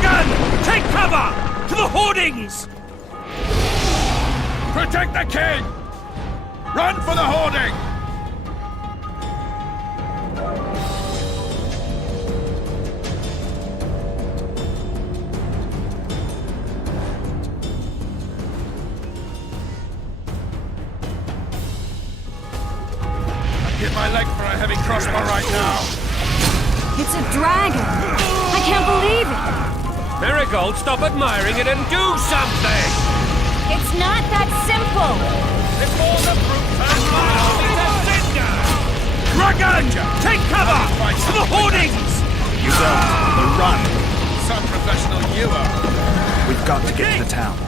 Dragon! Take cover! To the hoardings! Protect the king! Run for the hoarding! I'd give my leg for a heavy crossbow right now. It's a dragon! I can't believe it! Marigold, stop admiring it and do something! It's not that simple! Before the brute turns mild into cinder! Dragon! Take cover! To the hoardings! You don't. You run. Some professional you are. We've got to get to the town.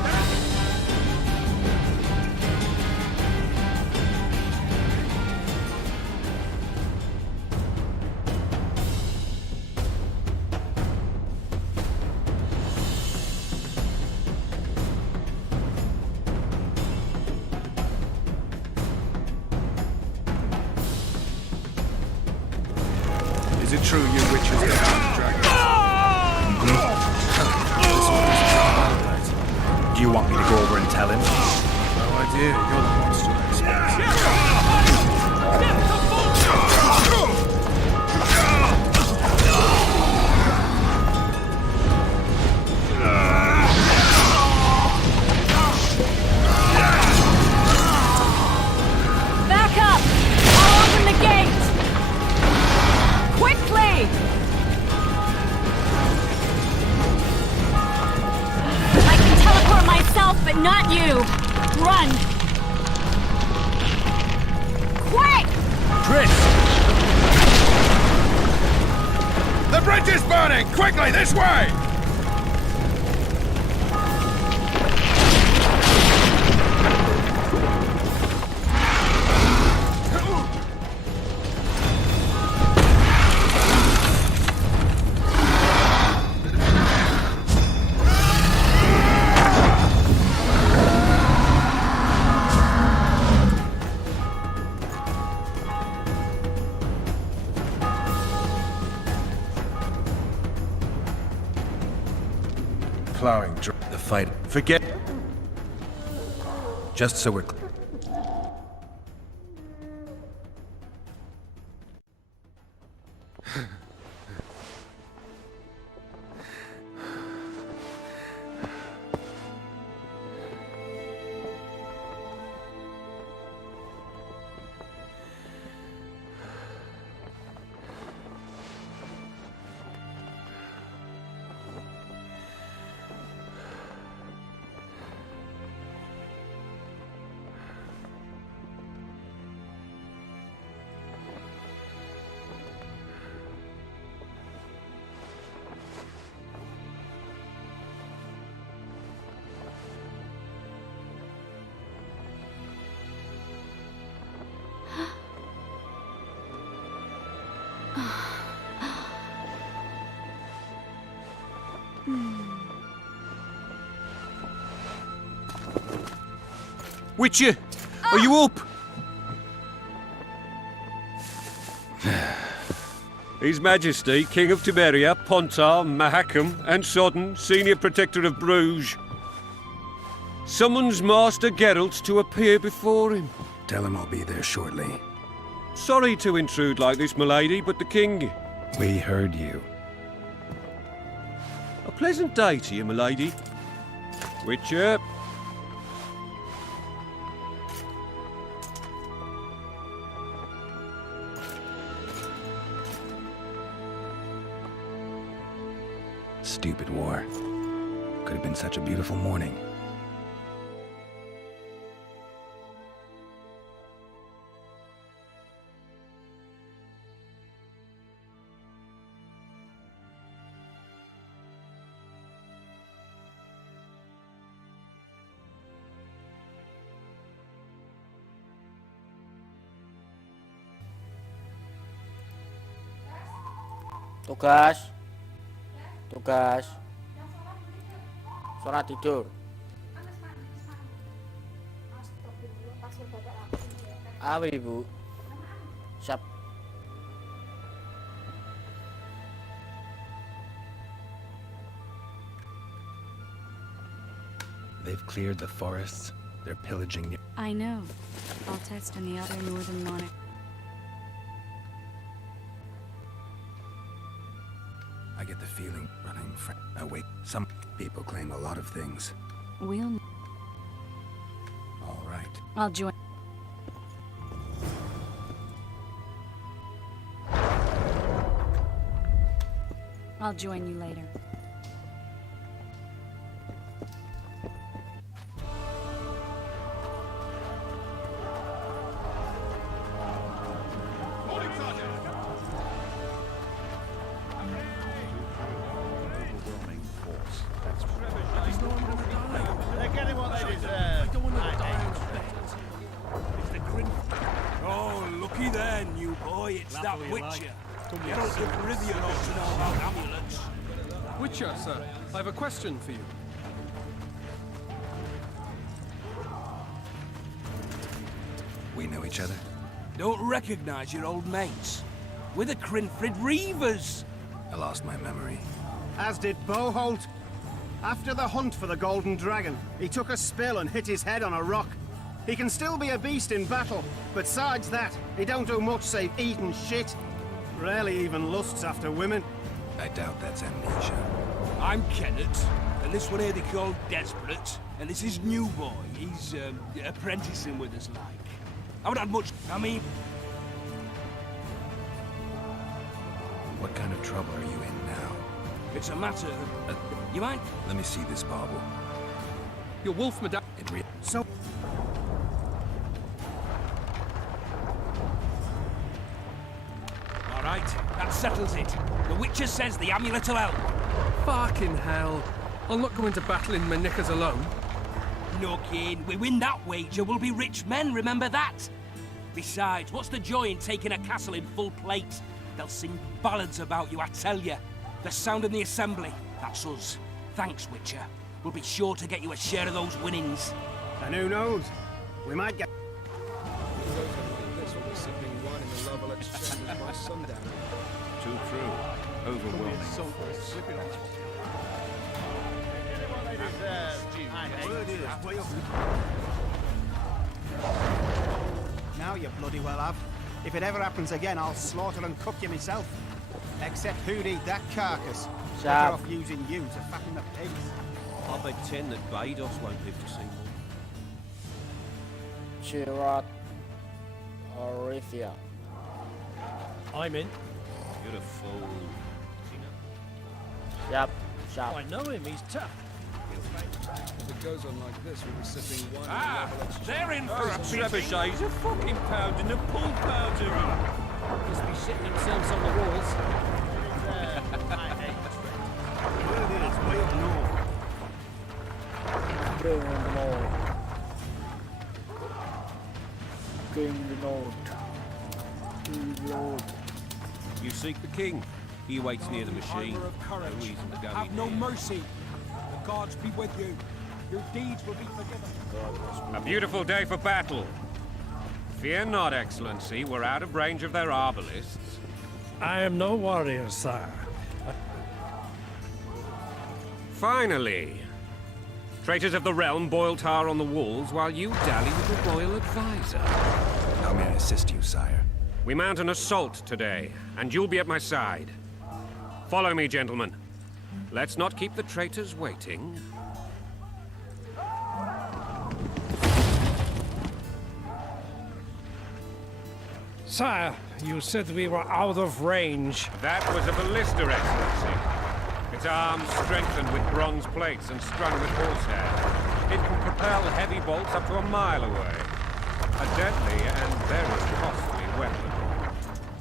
Is it true you witches have the dragon? Do you want me to go over and tell him? No idea. You're the monster expert. Back up! I'll open the gate! Quickly! I can teleport myself, but not you! Run! Quick! Chris! The bridge is burning! Quickly, this way! Plowing The fight. Forget. Just so we're clear. Witcher! Are you up? His Majesty, King of Temeria, Pontar, Mahakam, and Sodden, Senior Protector of Bruges, summons Master Geralt to appear before him. Tell him I'll be there shortly. Sorry to intrude like this, milady, but the King... We heard you. A pleasant day to you, milady. Witcher. Stupid war. Could have been such a beautiful morning. Tugas. Sholat tidur. Apa ibu? Siap. They've cleared the forests. They're pillaging. I know. Altext and the other northern monarch. I get the feeling running away. Some people claim a lot of things. We'll... All right. I'll join. I'll join you later. They're getting what they deserve. Oh, looky there, new boy. It's that Witcher. Geralt of Rivia ought to know about amulets. Witcher, sir. I have a question for you. We know each other? Don't recognise your old mates. We're the Crinfrid Reavers. I lost my memory. As did Boholt. After the hunt for the Golden Dragon, he took a spill and hit his head on a rock. He can still be a beast in battle, but besides that, he don't do much save eat and shit. Rarely even lusts after women. I doubt that's amnesia. I'm Kenneth, and this one here they call Desperate, and this is new boy. He's apprenticing with us, like. I haven't had much. I mean, What kind of trouble are you in now? it's a matter of. You mind? Let me see this bauble. Your wolf, madame. So, All right, that settles it. The Witcher says the amulet will help. Fucking hell. I'll not go into battle in my knickers alone. No kidding. We win that wager, we'll be rich men. Remember that. Besides, what's the joy in taking a castle in full plate? They'll sing ballads about you, I tell you. The sound in the assembly. That's us. Thanks, Witcher. We'll be sure to get you a share of those winnings. and who knows? We might get... Too true. Overwhelming force. Now you bloody well have. If it ever happens again, I'll slaughter and cook you myself. Except who'd eat that carcass? Better Sharp. off using you to fatten the pigs. I'll bet 10 that Bagus won't live to see more. Geralt of Rivia. I'm in. You're a fool. Yep, sharp. I know him, he's tough. If it goes on like this, we'll be sipping wine. Ah, they're in for a beating. Trebuchet's a fucking pound and a pull powder. Must be shitting themselves on the walls. Where it is, way up north. Bring the north. Bring the north. Bring the north. You seek the king. He waits near the machine. Armor of courage. No reason to go Have in no there. mercy. The gods be with you. Your deeds will be forgiven. A beautiful day for battle. Fear not, Excellency. We're out of range of their arbalists. I am no warrior, sire. Finally. Traitors of the realm boil tar on the walls while you dally with the royal advisor. How may I assist you, sire? We mount an assault today, and you'll be at my side. Follow me, gentlemen. Let's not keep the traitors waiting. Sire, you said we were out of range. That was a ballista, Excellency. Its arms strengthened with bronze plates and strung with horsehair. It can propel heavy bolts up to a mile away. A deadly and very costly weapon.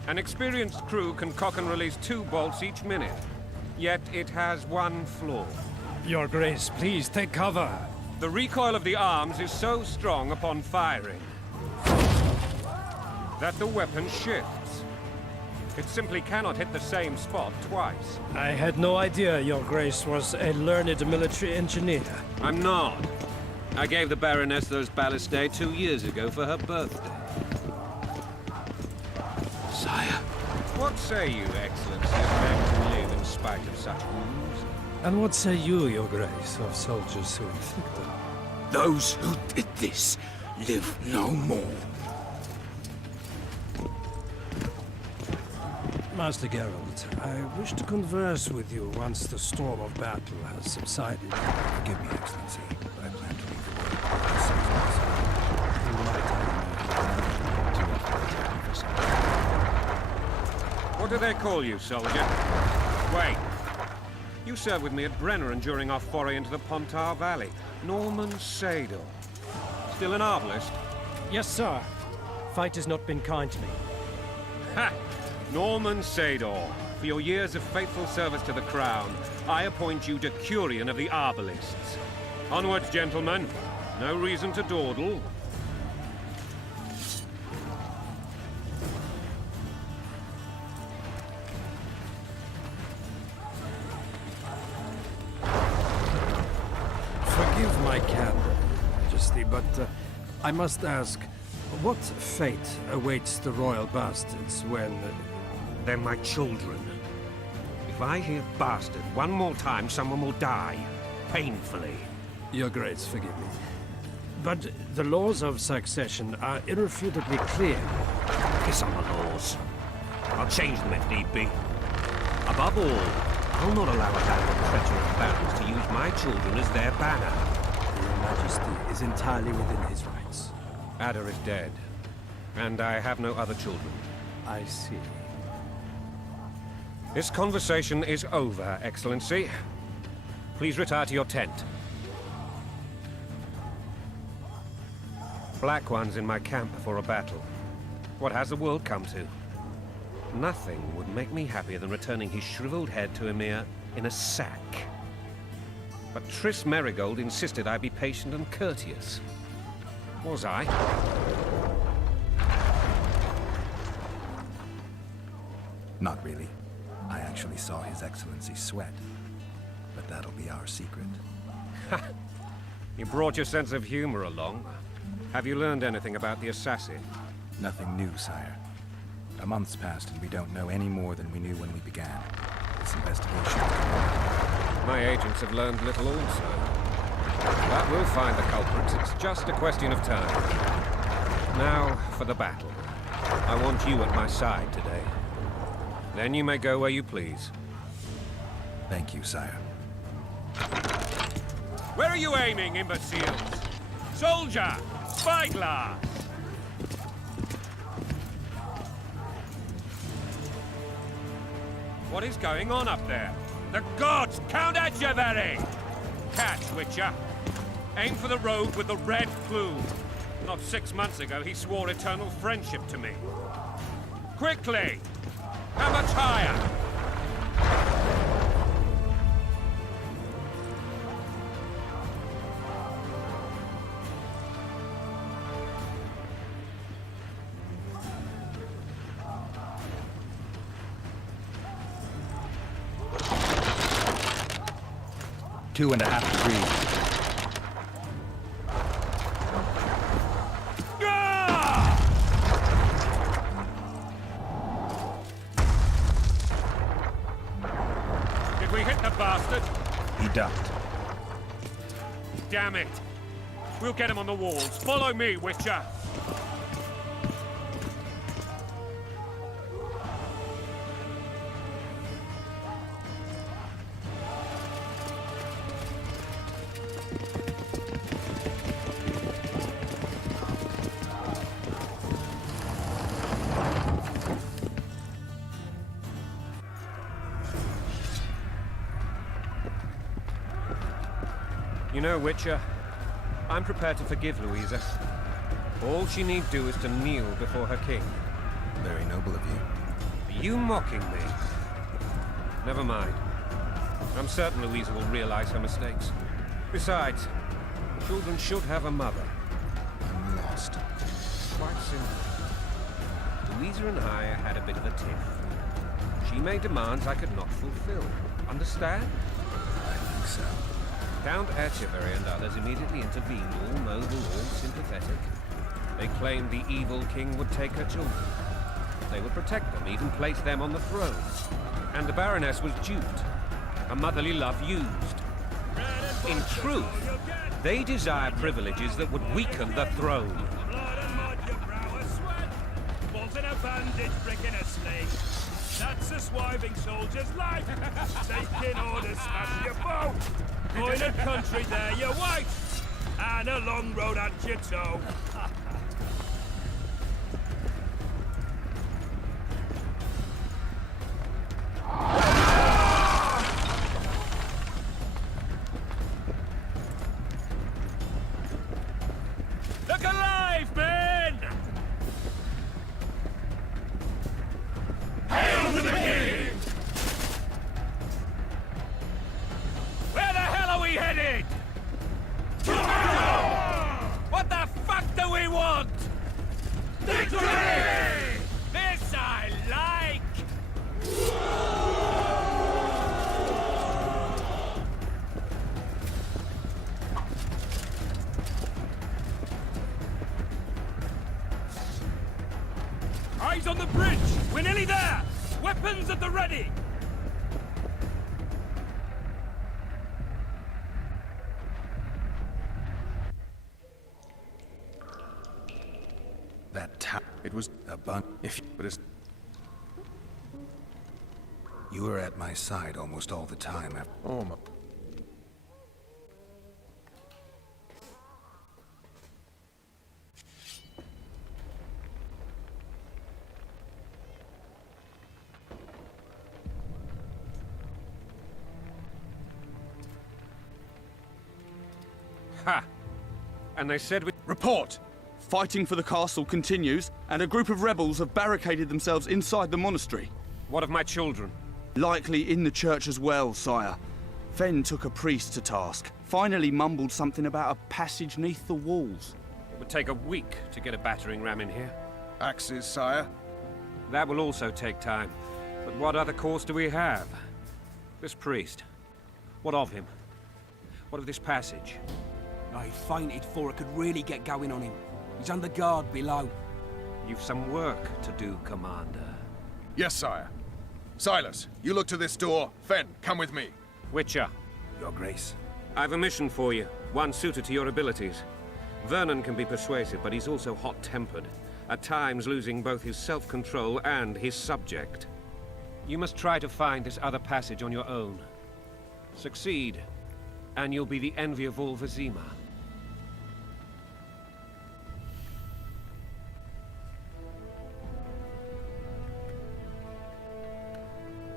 An experienced crew can cock and release 2 bolts each minute. Yet it has one flaw. Your Grace, please take cover. The recoil of the arms is so strong upon firing that the weapon shifts. It simply cannot hit the same spot twice. I had no idea Your Grace was a learned military engineer. I'm not. I gave the Baroness those ballistae 2 years ago for her birthday. Sire. What say you, Excellency, of men who live in spite of such wounds? And what say you, Your Grace, of soldiers who inflict them? Those who did this live no more. Master Geralt, I wish to converse with you once the storm of battle has subsided. Forgive me, Excellency, but I plan to leave the world as soon as possible. You might have What do they call you, soldier? Wait. You served with me at Brenner during our foray into the Pontar Valley. Norman Sador. Still an arbalist? Yes, sir. Fight has not been kind to me. Ha! Norman Sador. For your years of faithful service to the Crown, I appoint you Decurion of the Arbalists. Onwards, gentlemen. No reason to dawdle. Forgive my candor, Majesty, but I must ask, what fate awaits the royal bastards when... They're my children. If I hear bastard one more time, someone will die. Painfully. Your Grace, forgive me. But the laws of succession are irrefutably clear. Piss on the laws. I'll change them if need be. Above all, I'll not allow a band of treacherous barons to use my children as their banner. Your Majesty is entirely within his rights. Ada is dead, and I have no other children. I see. This conversation is over, Excellency. Please retire to your tent. Black One's in my camp before a battle. What has the world come to? Nothing would make me happier than returning his shriveled head to Emir in a sack. But Triss Merigold insisted I be patient and courteous. Was I? Not really. I actually saw His Excellency sweat. But that'll be our secret. You brought your sense of humor along. Have you learned anything about the assassin? Nothing new, sire. A month's passed and we don't know any more than we knew when we began. This investigation. My agents have learned little also. But we'll find the culprits. It's just a question of time. Now, for the battle. I want you at my side today. Then you may go where you please. Thank you, sire. Where are you aiming, imbeciles? Soldier! Spyglass! What is going on up there? The gods! Count Etcheverry! Catch, Witcher. Aim for the road with the red plume. Not 6 months ago, he swore eternal friendship to me. Quickly! How much higher? Two and a half degrees. Did we hit the bastard? He ducked. Damn it. We'll get him on the walls. Follow me, Witcher. You know, Witcher, I'm prepared to forgive Louisa. All she need do is to kneel before her king. Very noble of you. Are you mocking me? Never mind. I'm certain Louisa will realize her mistakes. Besides, children should have a mother. I'm lost. Quite simple. Louisa and I had a bit of a tiff. She made demands I could not fulfill. Understand? I think so. Count Etcheverry and others immediately intervened, all noble, all sympathetic. They claimed the evil king would take her children. They would protect them, even place them on the throne. And the Baroness was duped. Her motherly love used. In truth, they desire privileges that would weaken the throne. Blood and mud, your brow a sweat. Bolting a bandage, breaking a snake. That's a swiving soldier's life. Taking orders, smash your bow. Going a country there, your wife. And a long road at your toe. Look alive, men! Hail to the king! Where the hell are we headed? What the fuck do we want? Victory! This I like! Eyes on the bridge! We're nearly there! Weapons at the ready! That town. It was A bun. if but it's You were at my side almost all the time after. oh my Ha! And they said we... Report! Fighting for the castle continues, and a group of rebels have barricaded themselves inside the monastery. What of my children? Likely in the church as well, sire. Fen took a priest to task. Finally mumbled something about a passage neath the walls. It would take a week to get a battering ram in here. axes, sire. That will also take time. But what other course do we have? This priest. What of him? What of this passage? I fainted before I could really get going on him. He's under guard below. You've some work to do, Commander. Yes, sire. Silas, you look to this door. Fen, come with me. Witcher, Your Grace. I've a mission for you. One suited to your abilities. Vernon can be persuasive, but he's also hot-tempered. At times losing both his self-control and his subject. You must try to find this other passage on your own. Succeed, and you'll be the envy of all Vizima.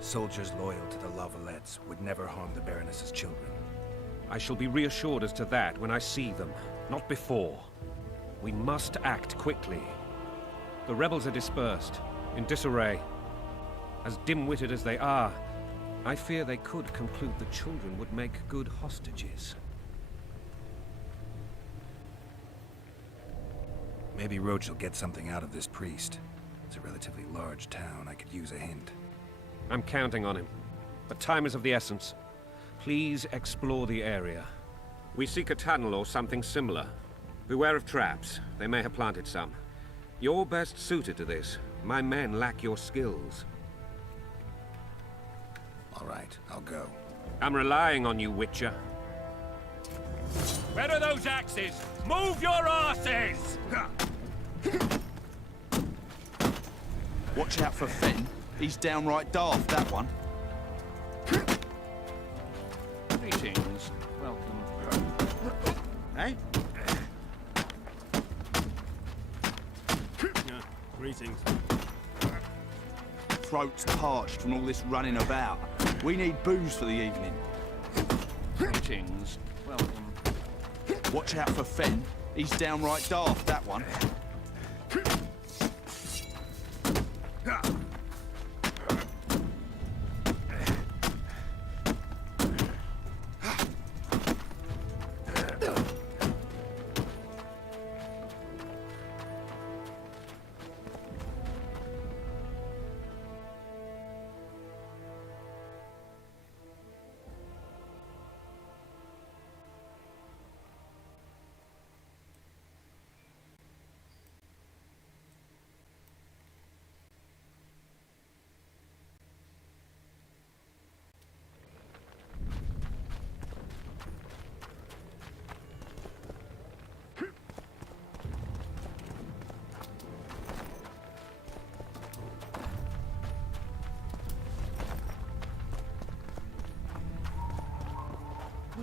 Soldiers loyal to the Lavalettes would never harm the Baroness's children. I shall be reassured as to that when I see them, not before. We must act quickly. The rebels are dispersed, in disarray. As dim-witted as they are, I fear they could conclude the children would make good hostages. Maybe Roach will get something out of this priest. It's a relatively large town. I could use a hint. I'm counting on him. But time is of the essence. Please explore the area. We seek a tunnel or something similar. Beware of traps. They may have planted some. You're best suited to this. My men lack your skills. All right, I'll go. I'm relying on you, Witcher. Where are those axes? Move your asses! Watch out for Fen. He's downright daft, that one. Greetings. Welcome. Hey? Greetings. Throat's parched from all this running about. We need booze for the evening. Greetings. Welcome. Watch out for Fen. He's downright daft, that one.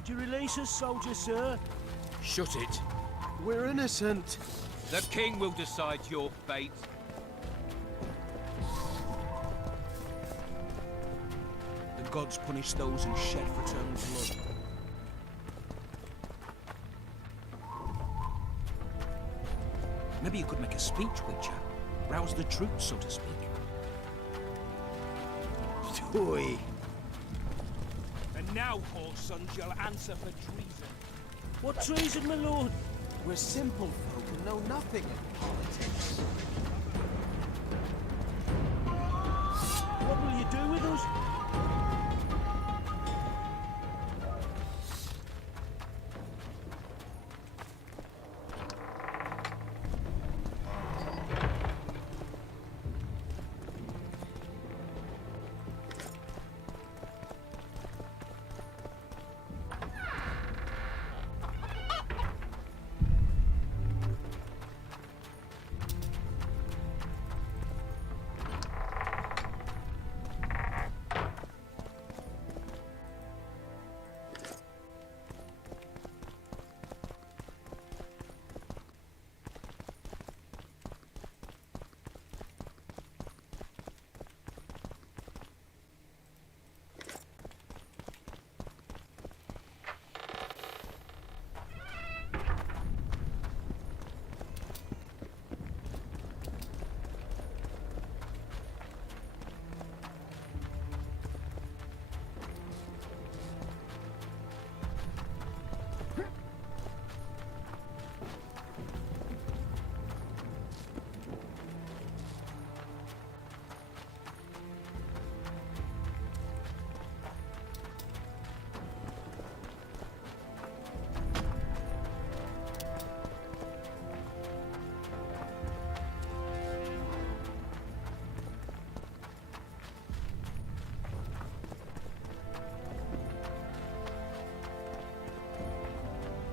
Would you release us, soldier, sir? Shut it. We're innocent. The king will decide your fate. The gods punish those who shed fraternal blood. Maybe you could make a speech, Witcher. Rouse the troops, so to speak. Oi. And now, poor sons, you'll answer for treason. What treason, my lord? We're simple folk and know nothing of politics. What will you do with us?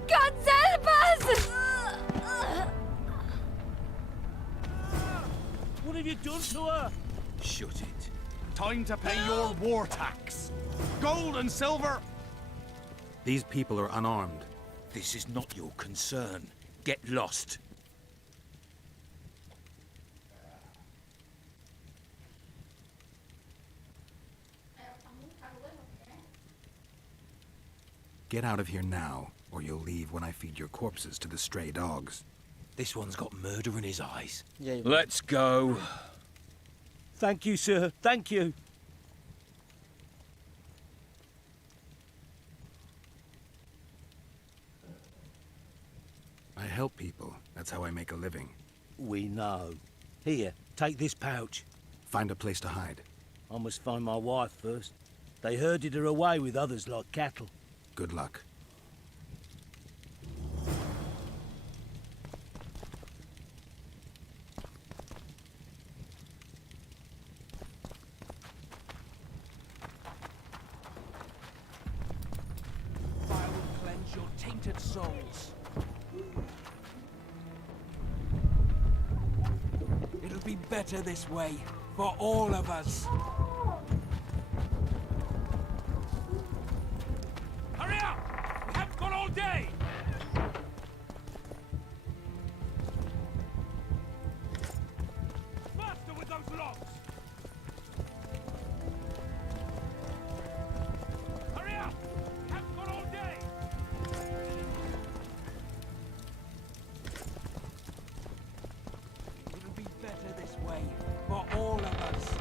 God help us! What have you done to her? Shut it. Time to pay your war tax. Gold and silver. These people are unarmed. This is not your concern. Get lost. Get out of here now, or you'll leave when I feed your corpses to the stray dogs. This one's got murder in his eyes. Yeah, Let's go. Thank you, sir. Thank you. I help people. That's how I make a living. We know. Here, take this pouch. Find a place to hide. I must find my wife first. They herded her away with others like cattle. Good luck. Fire will cleanse your tainted souls. It'll be better this way, for all of us. Hurry up! We haven't got all day! Faster with those logs! Hurry up! We haven't got all day! It'll be better this way, for all of us.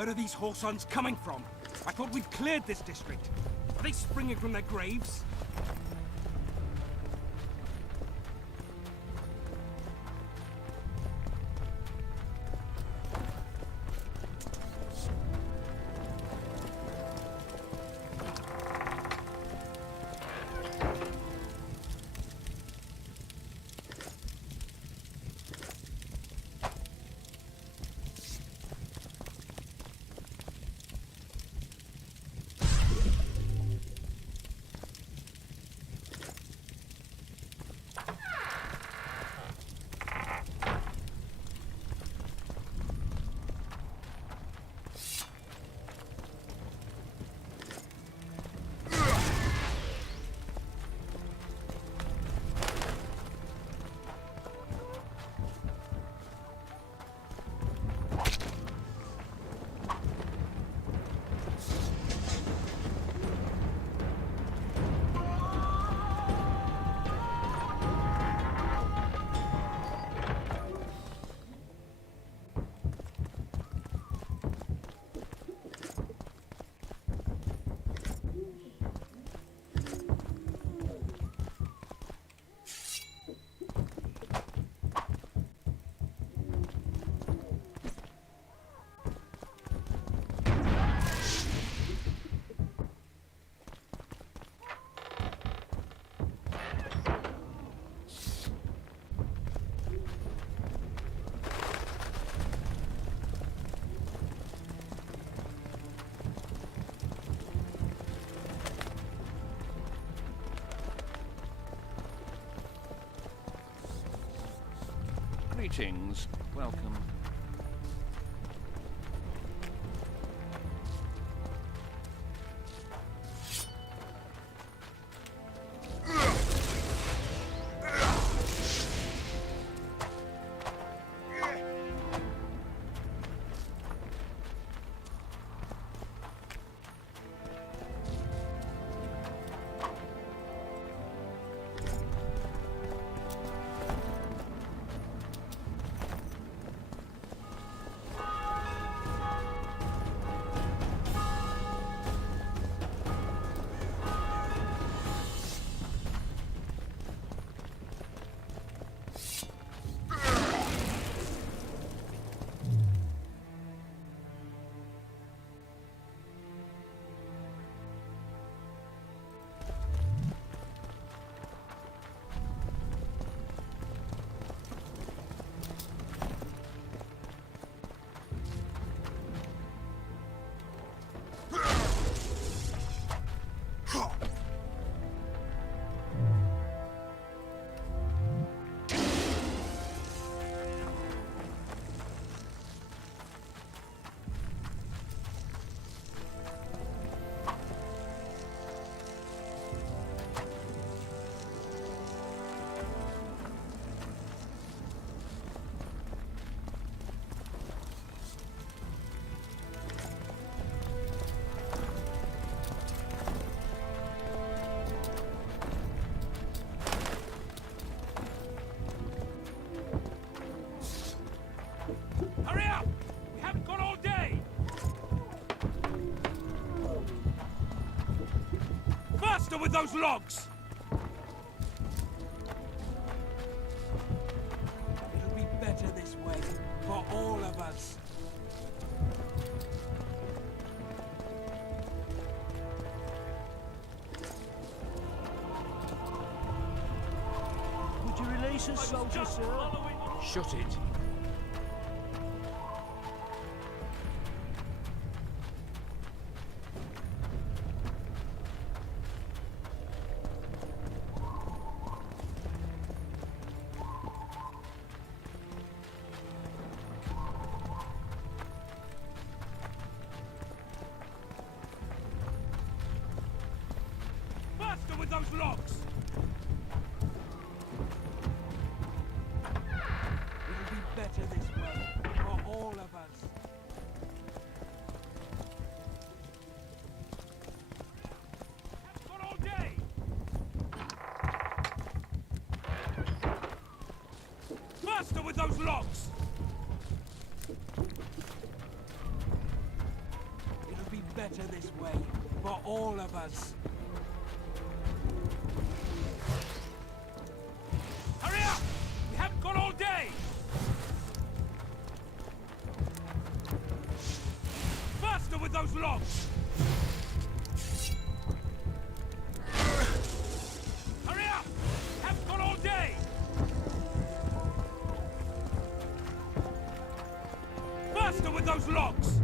Where are these horsons coming from? I thought we'd cleared this district. Are they springing from their graves? Greetings. Welcome. Hurry up! We haven't got all day! Faster with those logs! It'll be better this way, for all of us. Would you release us, soldier, sir? Shut it. Faster with those logs! It'll be better this way, for all of us. Haven't got all day! Faster with those logs! better this way, for all of us. Hurry up! We haven't got all day! Faster with those logs! Hurry up! We haven't got all day! Faster with those logs!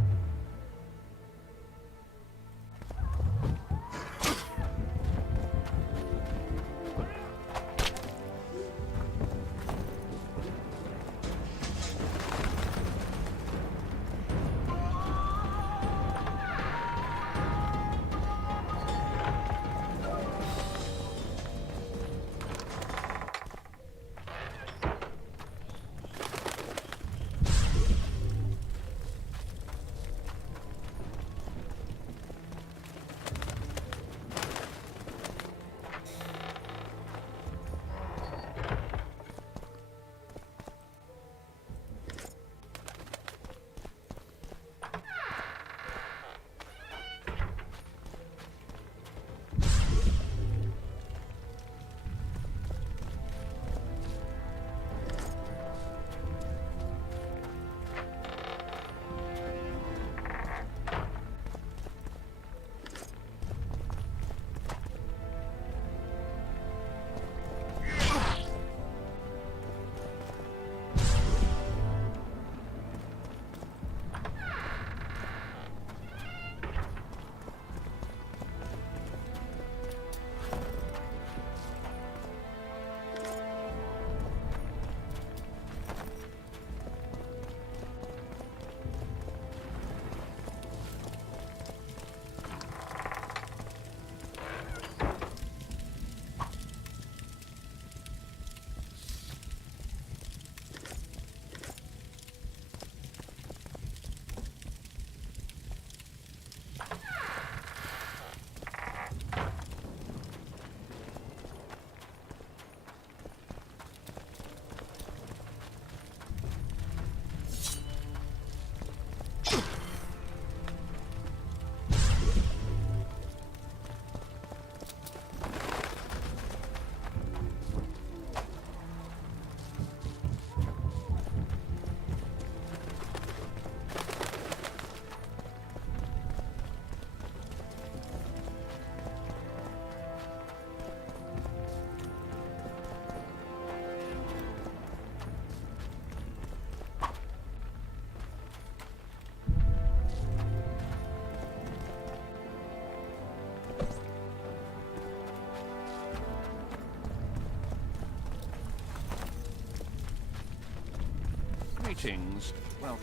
Greetings. Welcome.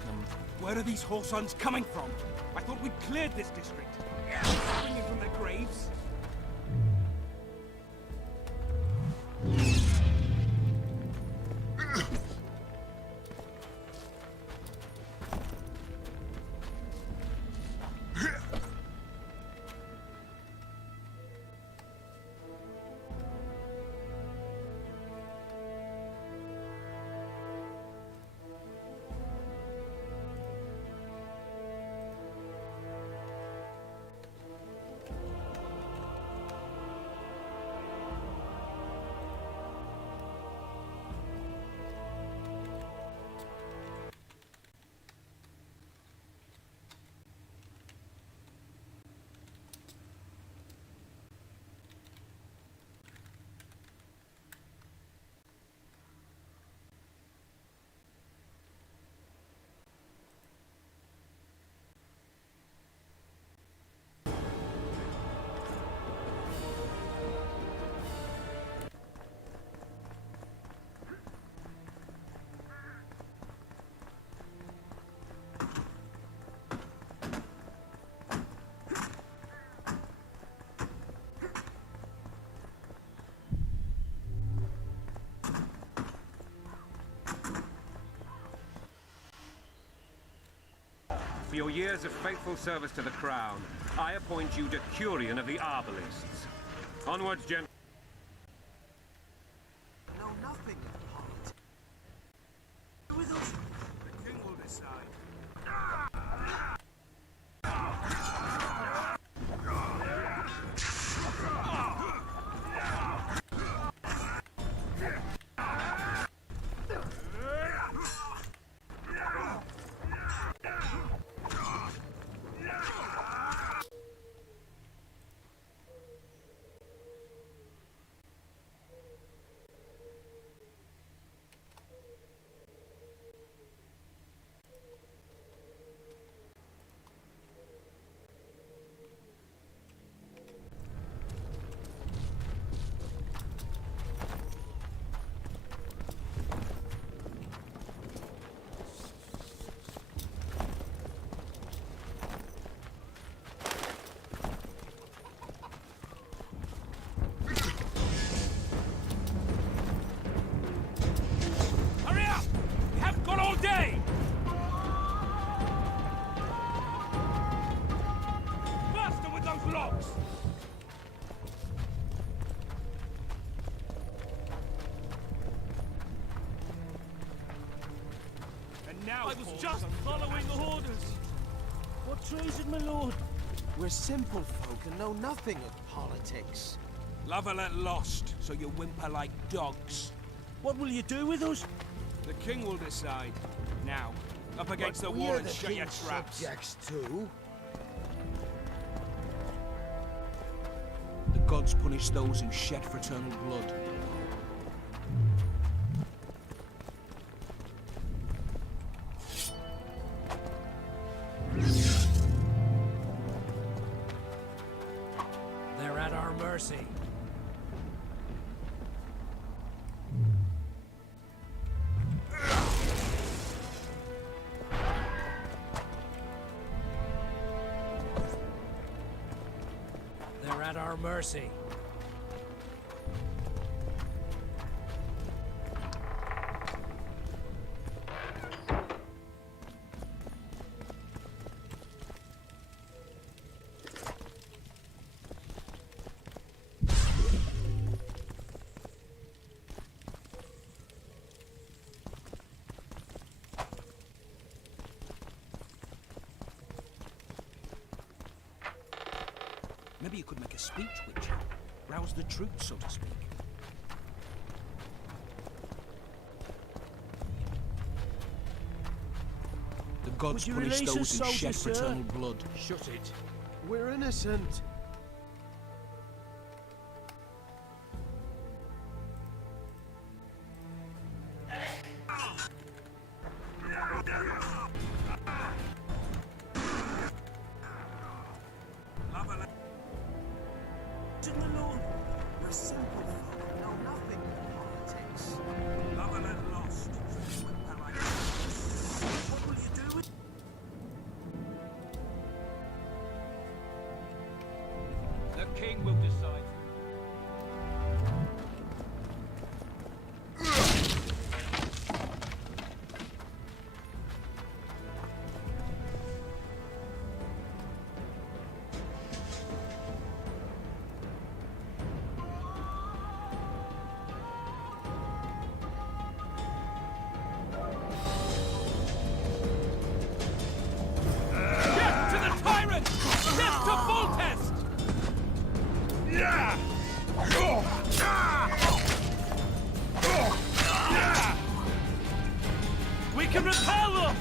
Where are these horsons coming from? I thought we'd cleared this district. Springing from their graves? For your years of faithful service to the Crown, I appoint you Decurion of the Arbalists. Onwards, gentlemen. Know nothing of politics. With us, the king will decide. now. I was just following orders. What treason, my lord? We're simple folk and know nothing of politics. Lavalette lost, so you whimper like dogs. What will you do with us? The king will decide. Now, up against the But wall we're and the shut your king's traps. subjects too. The gods punish those who shed fraternal blood. They're at our mercy. They're at our mercy. Maybe you could make a speech, Witcher. Rouse the troops, so to speak. The gods Would you punish release those us, who shed soldier, sir? fraternal blood. Shut it. We're innocent. My lord. We're simple folk and know nothing of politics. Lavalette lost. What will you do with... The king will decide. We can repel them!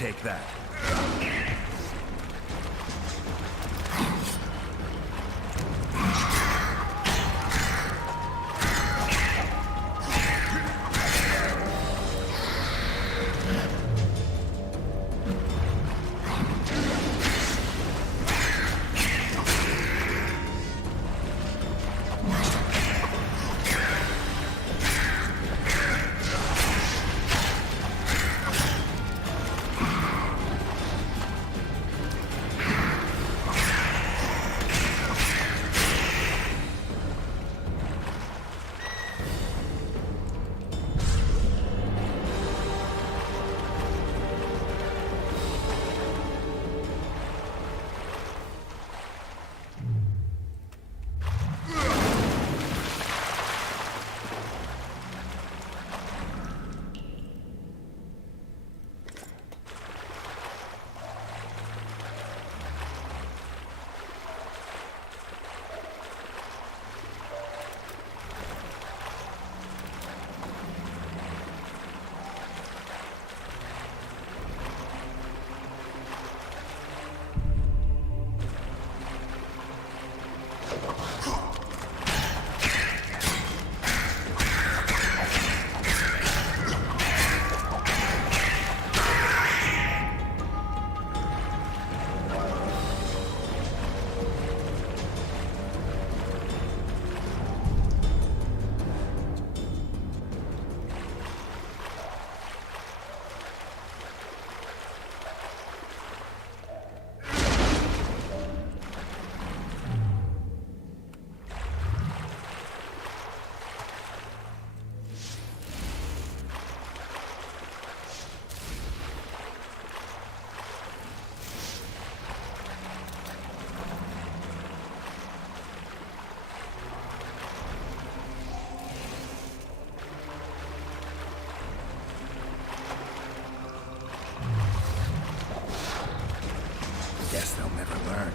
Take that. learn.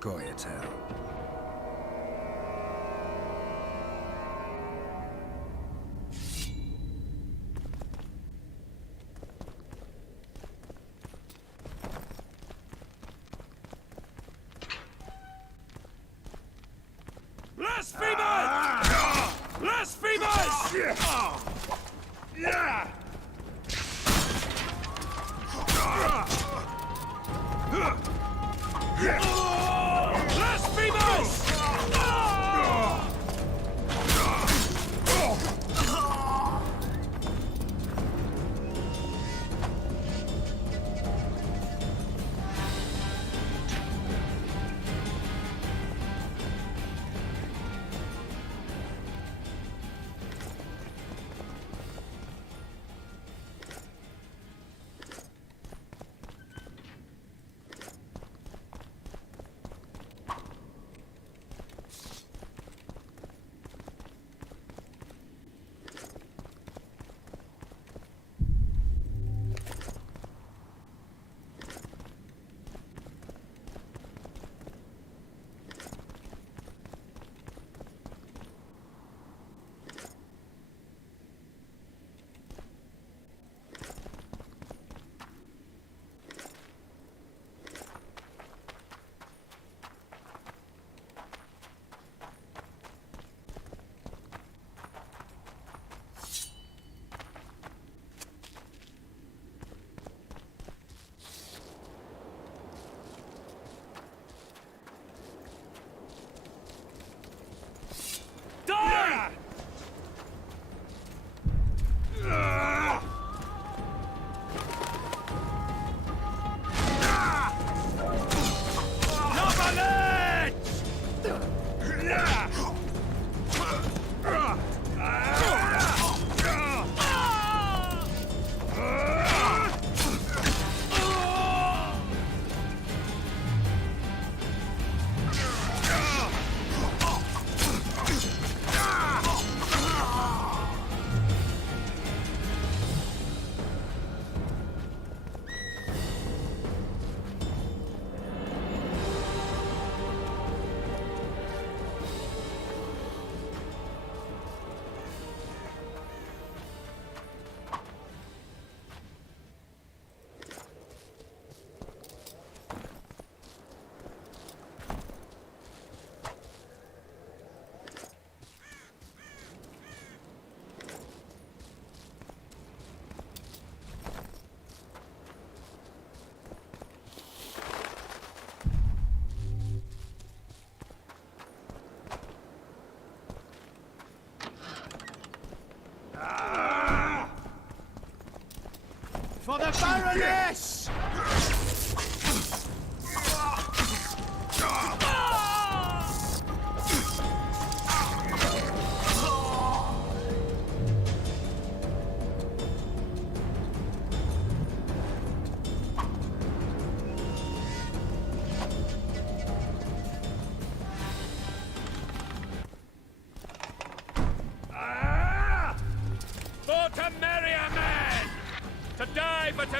Scoia'tael. Blasphemers! Blasphemers! Blasphemers!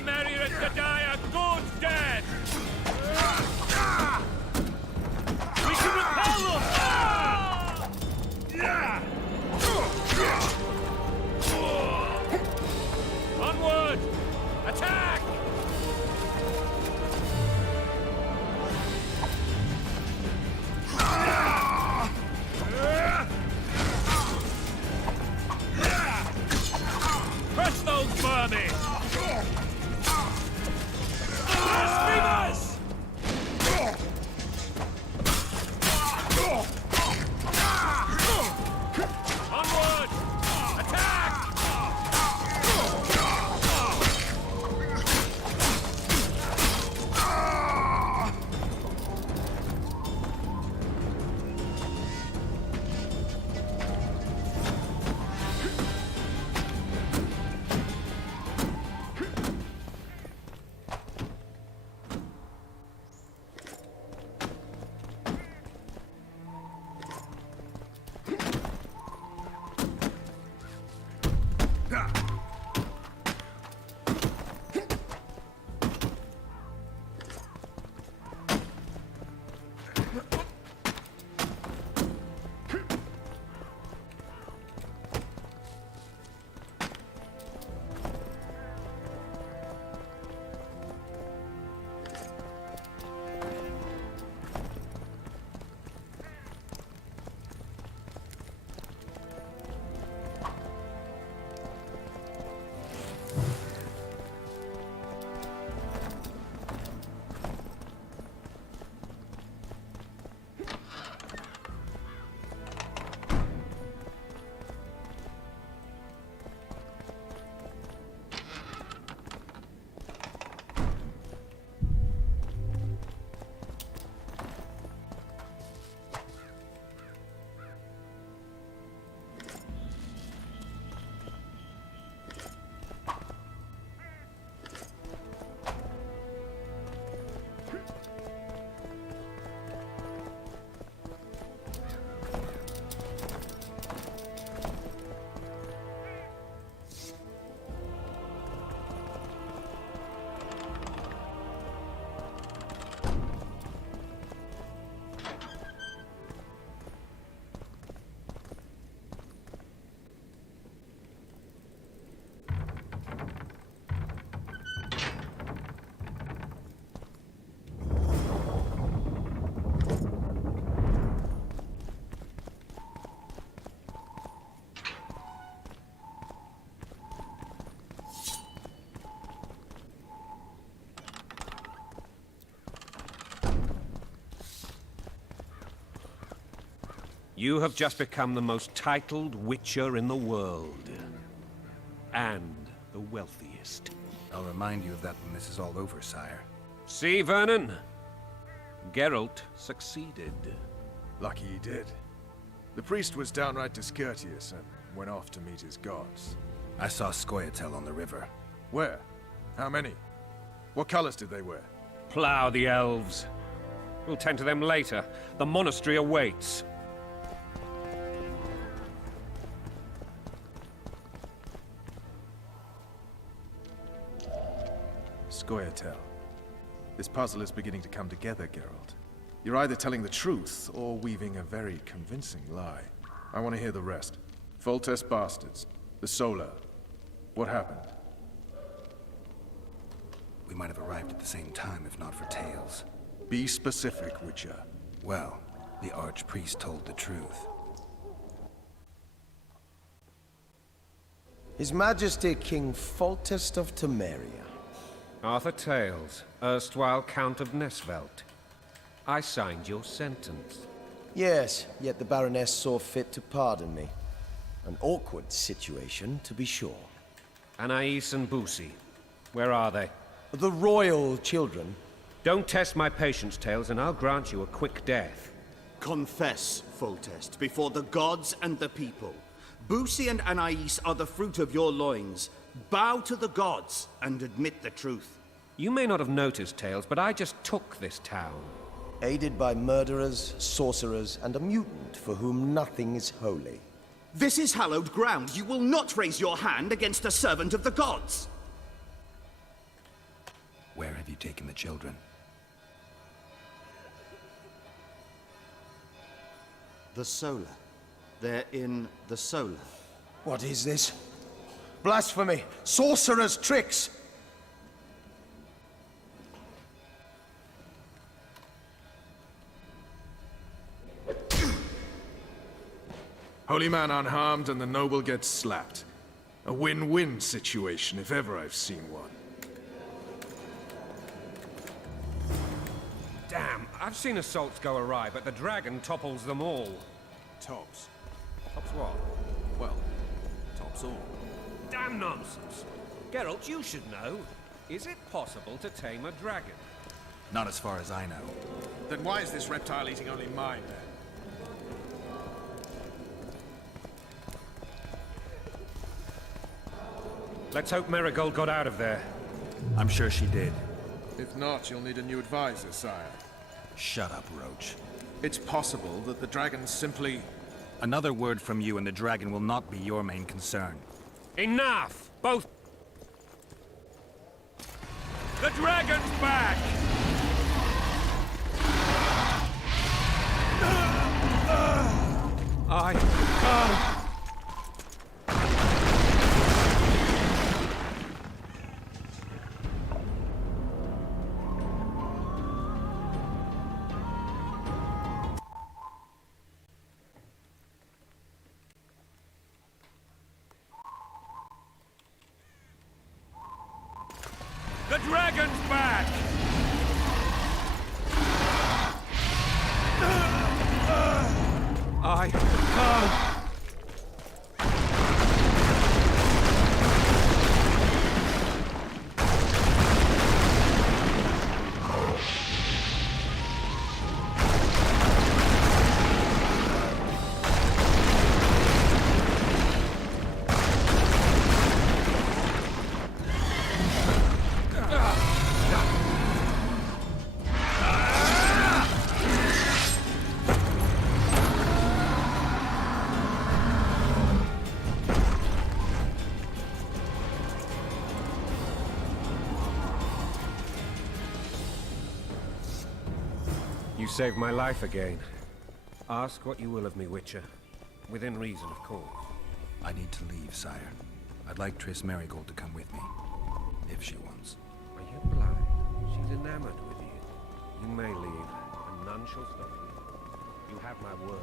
Temeria is to die a good death! We can repel them! Onward! Attack! Crush those vermin! Blasphemers! Onward! Attack! You have just become the most titled witcher in the world. And the wealthiest. I'll remind you of that when this is all over, sire. See, Vernon? Geralt succeeded. Lucky he did. The priest was downright discourteous and went off to meet his gods. I saw Scoia'tael on the river. Where? How many? What colors did they wear? Plough the elves. We'll tend to them later. The monastery awaits. Scoia'tael. This puzzle is beginning to come together, Geralt. You're either telling the truth or weaving a very convincing lie. I want to hear the rest. Foltest bastards. The Solar. What happened? We might have arrived at the same time if not for Tales. Be specific, Witcher. Well, the Archpriest told the truth. His Majesty King Foltest of Temeria. Arthur Tales, erstwhile Count of Nesvelt. I signed your sentence. Yes, yet the Baroness saw fit to pardon me. An awkward situation, to be sure. Anais and Busi, where are they? The royal children. Don't test my patience, Tales, and I'll grant you a quick death. Confess, Foltest, before the gods and the people. Busi and Anais are the fruit of your loins. Bow to the gods and admit the truth. You may not have noticed, Tales, but I just took this town. Aided by murderers, sorcerers, and a mutant for whom nothing is holy. This is hallowed ground. You will not raise your hand against a servant of the gods. taken the children. The Solar. They're in the Solar. What is this? Blasphemy! Sorcerer's tricks! Holy man unharmed and the noble gets slapped. A win-win situation, if ever I've seen one. Damn, I've seen assaults go awry, but the dragon topples them all. Tops. Tops what? Well, tops all. Damn nonsense. Geralt, you should know. Is it possible to tame a dragon? Not as far as I know. Then why is this reptile eating only mine, then? Let's hope Marigold got out of there. I'm sure she did. If not, you'll need a new advisor, sire. Shut up, Roach. It's possible that the dragon simply... Another word from you and the dragon will not be your main concern. Enough! Both... The dragon's back! The dragon's back! I can't... You saved my life again. Ask what you will of me, Witcher. Within reason, of course. I need to leave, sire. I'd like Triss Marigold to come with me, if she wants. Are you blind? She's enamored with you. You may leave, and none shall stop you. You have my word.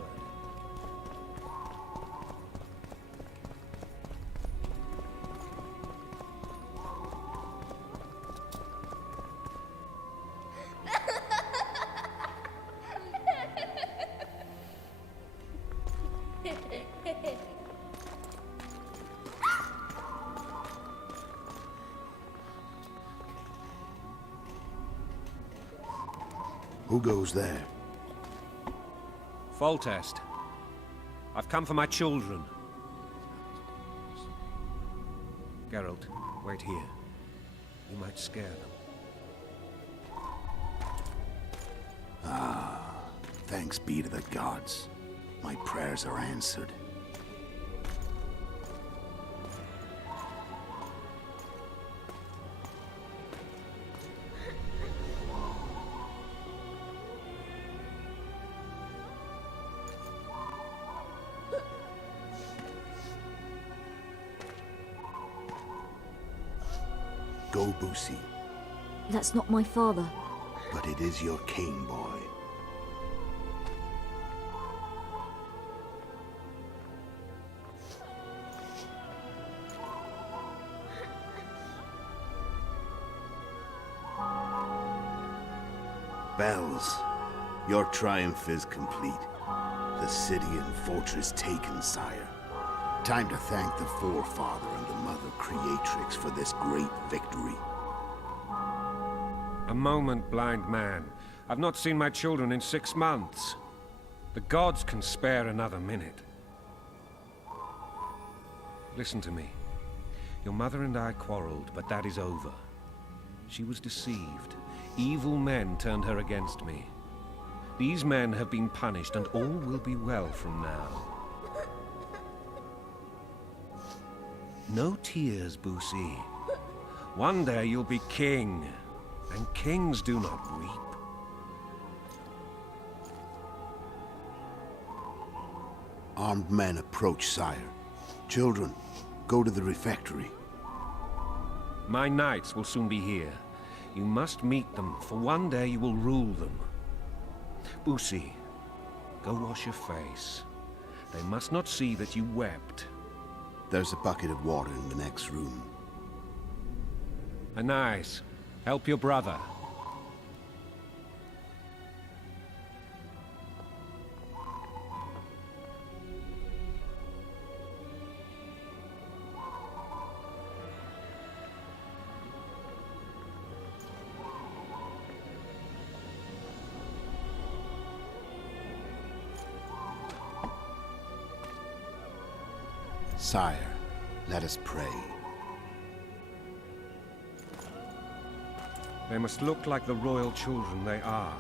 Who goes there? Foltest. I've come for my children. Geralt, wait here. You might scare them. Ah, thanks be to the gods. My prayers are answered. Go, Boosie. That's not my father. But it is your king, boy. Bells, your triumph is complete. The city and fortress taken, sire. Time to thank the forefather and the mother creatrix for this great victory. A moment, blind man. I've not seen my children in 6 months. The gods can spare another minute. Listen to me. Your mother and I quarreled, but that is over. She was deceived. Evil men turned her against me. These men have been punished, and all will be well from now. No tears, Boosie. One day you'll be king. and kings do not weep. Armed men approach, sire. Children, go to the refectory. My knights will soon be here. You must meet them, for one day you will rule them. Busi, go wash your face. They must not see that you wept. There's a bucket of water in the next room. Anais, help your brother. Sire, let us pray. They must look like the royal children they are.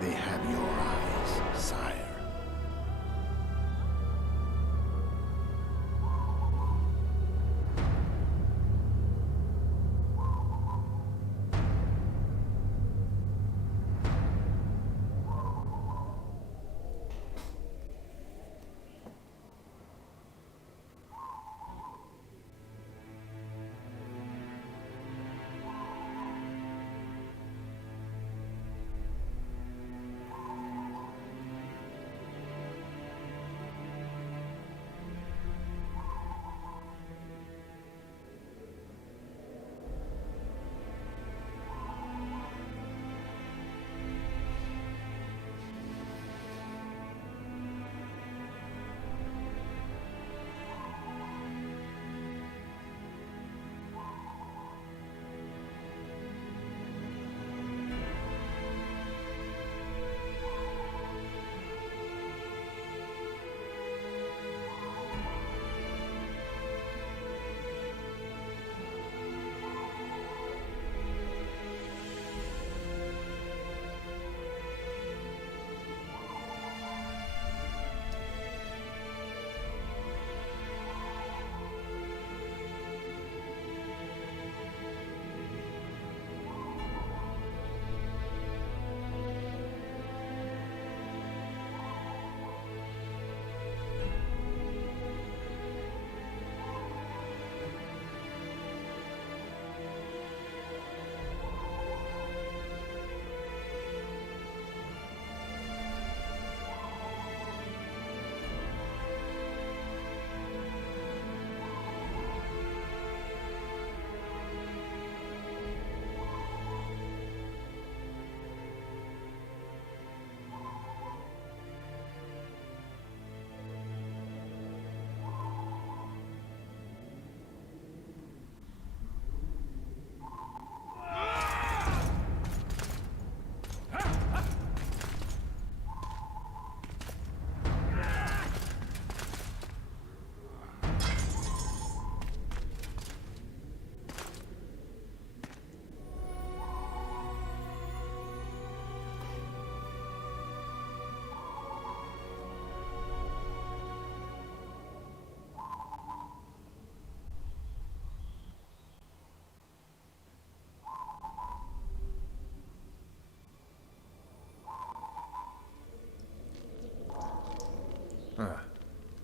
They have your eyes, sire.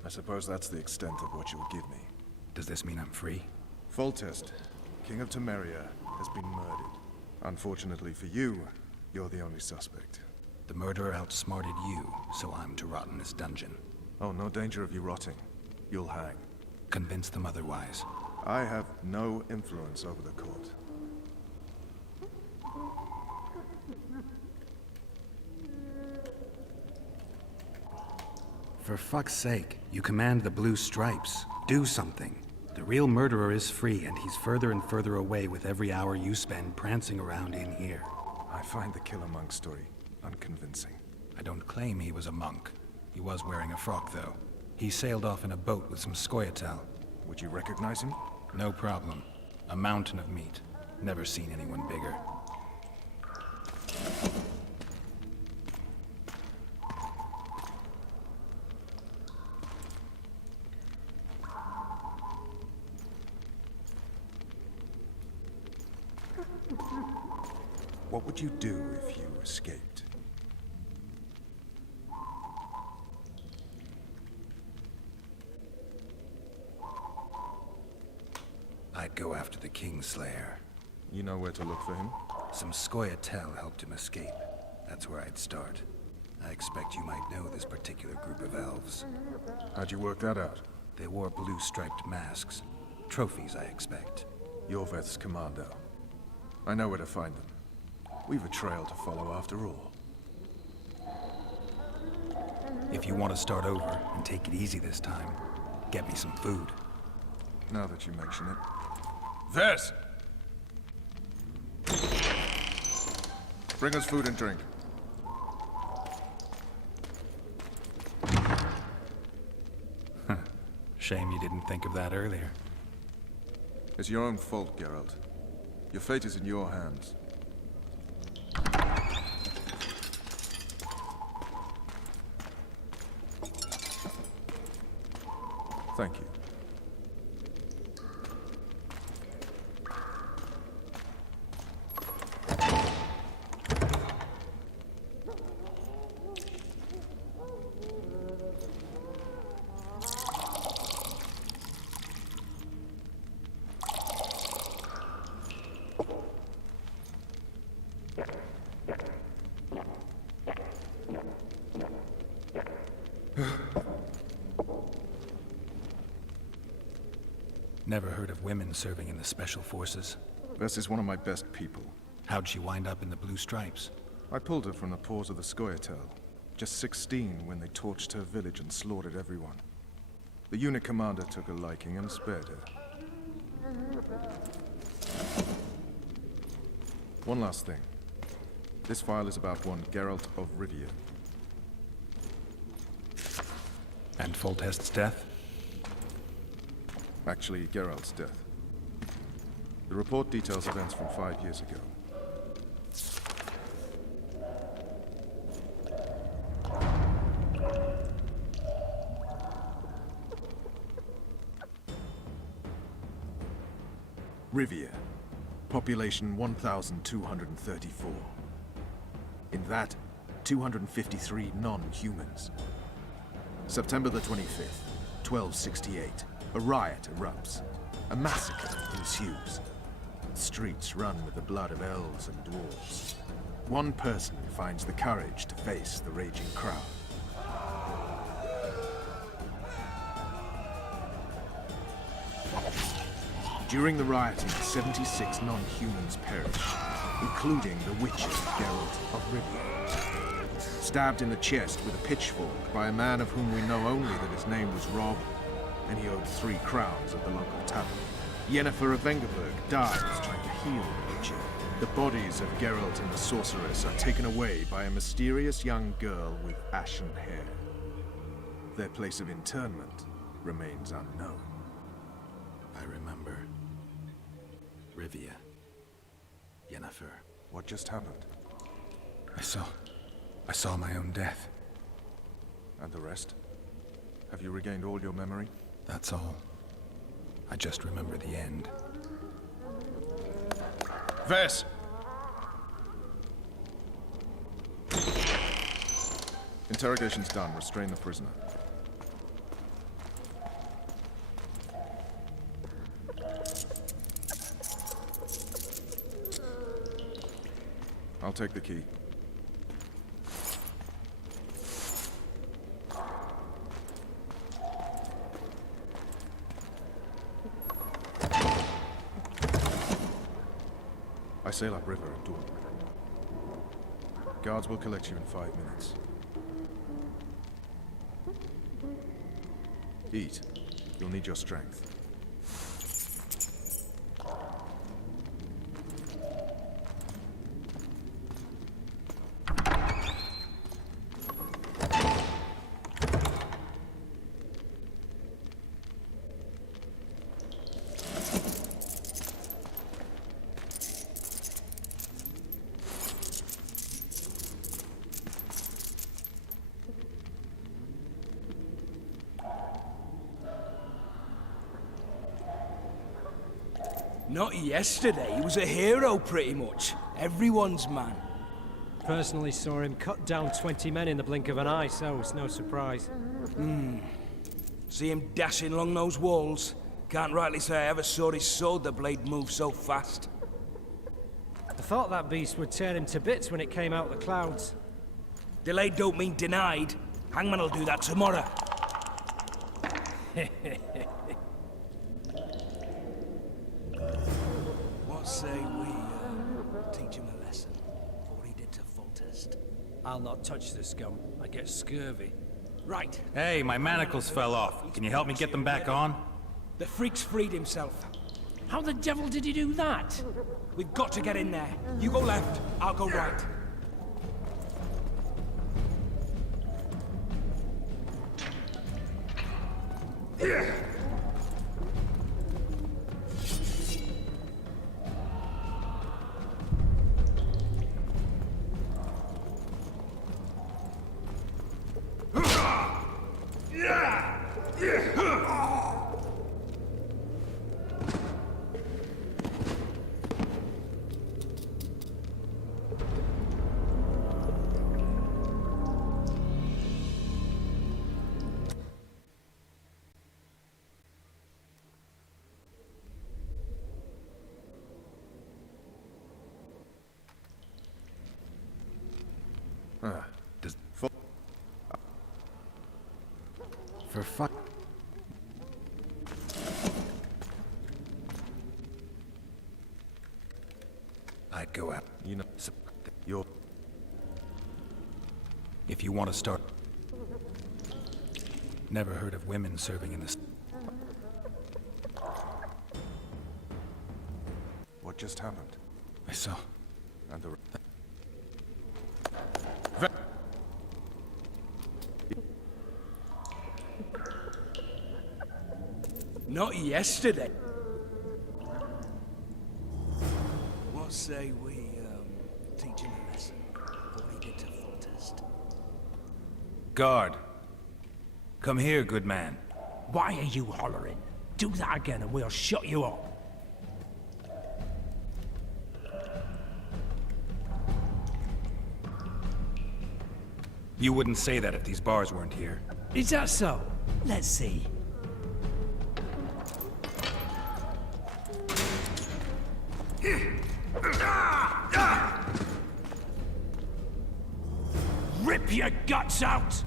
I suppose that's the extent of what you'll give me. Does this mean I'm free? Foltest, King of Temeria, has been murdered. Unfortunately for you, you're the only suspect. The murderer outsmarted you, so I'm to rot in this dungeon. Oh, no danger of you rotting. You'll hang. Convince them otherwise. I have no influence over the court. For fuck's sake, you command the Blue Stripes. Do something. The real murderer is free, and he's further and further away with every hour you spend prancing around in here. I find the Killer Monk story unconvincing. I don't claim he was a monk. He was wearing a frock, though. He sailed off in a boat with some Scoia'tael. Would you recognize him? No problem. A mountain of meat. Never seen anyone bigger. What would you do if you escaped? I'd go after the Kingslayer. You know where to look for him? Some Scoia'tael helped him escape. That's where I'd start. I expect you might know this particular group of elves. How'd you work that out? They wore blue-striped masks. Trophies, I expect. Yorveth's commando. I know where to find them. We've a trail to follow after all. If you want to start over and take it easy this time, get me some food. Now that you mention it. Ves! Bring us food and drink. Shame you didn't think of that earlier. It's your own fault, Geralt. Your fate is in your hands. Thank you. Never heard of women serving in the Special Forces. Ves is one of my best people. How'd she wind up in the Blue Stripes? I pulled her from the paws of the Scoia'tael. Just 16 when they torched her village and slaughtered everyone. The unit commander took a liking and spared her. One last thing. This file is about one Geralt of Rivia. And Foltest's death? Actually, Geralt's death. The report details events from 5 years ago. Rivia. Population 1,234. In that, 253 non-humans. September the 25th, 1268. A riot erupts. A massacre ensues. The streets run with the blood of elves and dwarves. One person finds the courage to face the raging crowd. During the rioting, 76 non-humans perish, including the witcher Geralt of Rivia. Stabbed in the chest with a pitchfork by a man of whom we know only that his name was Rob, and he owed 3 crowns at the local tavern. Yennefer of Vengerberg dies trying to heal the witcher. The bodies of Geralt and the sorceress are taken away by a mysterious young girl with ashen hair. Their place of internment remains unknown. I remember. Rivia. Yennefer. What just happened? I saw my own death. And the rest? Have you regained all your memory? That's all. I just remember the end. Ves! Interrogation's done. Restrain the prisoner. I'll take the key. I sail upriver at dawn. Guards will collect you in 5 minutes. Eat. You'll need your strength. Not yesterday. He was a hero, pretty much. Everyone's man. Personally saw him cut down 20 men in the blink of an eye, so it's no surprise. See him dashing along those walls? Can't rightly say I ever saw his sword the blade move so fast. I thought that beast would tear him to bits when it came out the clouds. Delayed don't mean denied. Hangman'll do that tomorrow. What say we teach him a lesson? What he did to Foltest. I'll not touch the scum. I get scurvy. Right. Hey, my manacles fell off. Can you help me get them back on? The freak's freed himself. How the devil did he do that? We've got to get in there. You go left, I'll go right. For fuck. I'd go out. You know, you're... If you want to start. Never heard of women serving in this. What just happened? I saw. And the... Not yesterday. What say we, teach him a lesson? What he did to Foltest. Guard. Come here, good man. Why are you hollering? Do that again and we'll shut you up. You wouldn't say that if these bars weren't here. Is that so? Let's see. Rip your guts out!